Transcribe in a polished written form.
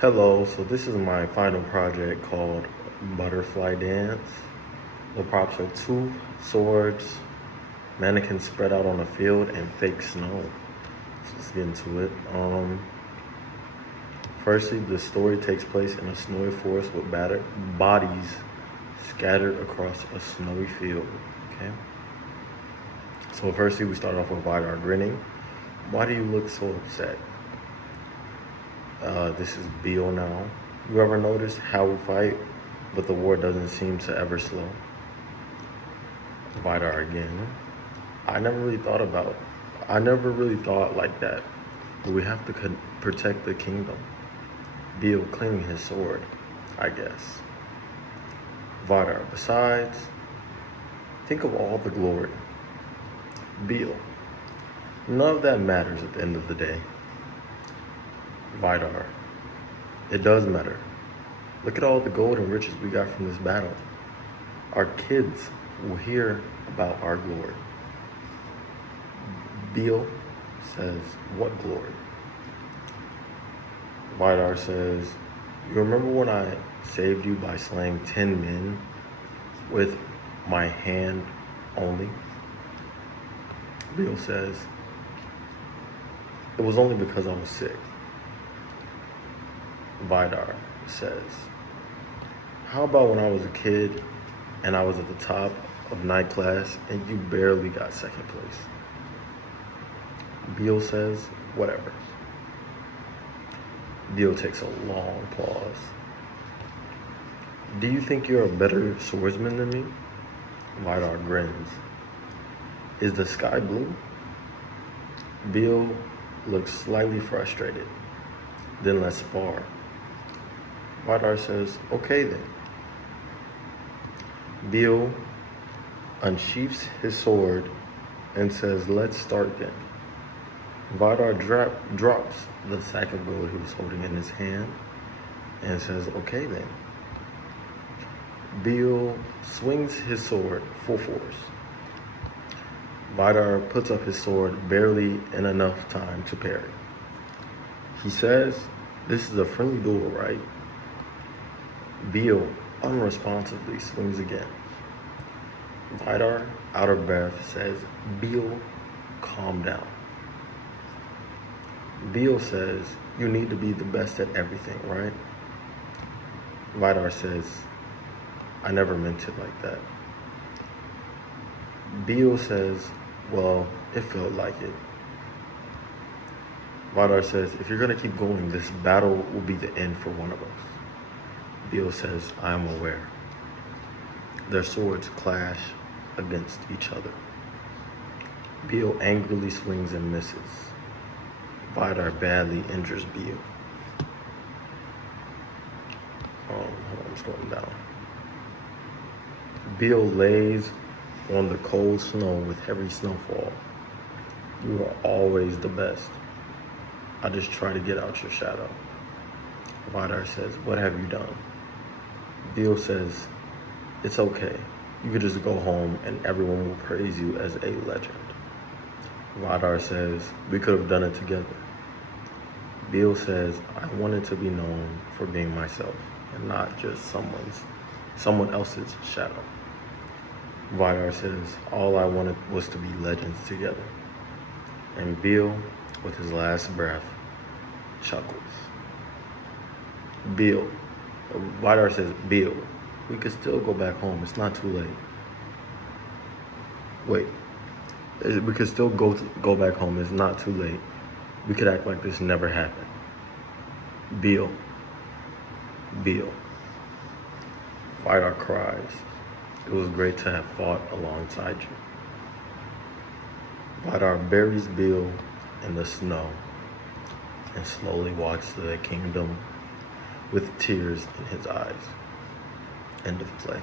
Hello, so this is my final project called Butterfly Dance. The props are two swords, mannequins spread out on a field, and fake snow. So let's get into it. Firstly, the story takes place in a snowy forest with battered bodies scattered across a snowy field. Okay. So firstly, we start off with Vidar grinning. Why do you look so upset? This is Beal now. You ever notice how we fight, but the war doesn't seem to ever slow? Vidar again. I never really thought about. I never really thought like that. But we have to protect the kingdom. Beal cleaning his sword, I guess. Vidar. Besides, think of all the glory. Beal. None of that matters at the end of the day. Vidar. It does matter. Look at all the gold and riches we got from this battle. Our kids will hear about our glory. Beal says, what glory? Vidar says, you remember when I saved you by slaying 10 men with my hand only? Beal says, it was only because I was sick. Vidar says, how about when I was a kid and I was at the top of night class and you barely got second place? Beal says, whatever. Beal takes a long pause. Do you think you're a better swordsman than me? Vidar grins. Is the sky blue? Beal looks slightly frustrated. Then let's spar. Vidar says, okay then. Beal unsheaths his sword and says, let's start then. Vidar drops the sack of gold he was holding in his hand and says, okay then. Beal swings his sword full force. Vidar puts up his sword barely in enough time to parry. He says, this is a friendly duel, right? Beal unresponsively swings again. Vidar, out of breath, says, Beal, calm down. Beal says, you need to be the best at everything, right? Vidar says, I never meant it like that. Beal says, well, it felt like it. Vidar says, if you're going to keep going, this battle will be the end for one of us. Beal says, I am aware. Their swords clash against each other. Beal angrily swings and misses. Vidar badly injures Beal. Hold on, I'm scrolling down. Beal lays on the cold snow with heavy snowfall. You are always the best. I just try to get out your shadow. Vidar says, what have you done? Beal says, it's okay. You could just go home and everyone will praise you as a legend. Vidar says, we could have done it together. Beal says, I wanted to be known for being myself and not just someone else's shadow. Vidar says, all I wanted was to be legends together. And Beal, with his last breath, chuckles. Vidar says, Beal, we could still go back home. It's not too late. Wait, we could still go back home. It's not too late. We could act like this never happened. Beal. Vidar cries. It was great to have fought alongside you. Vidar buries Beal in the snow and slowly walks to the kingdom with tears in his eyes. End of play.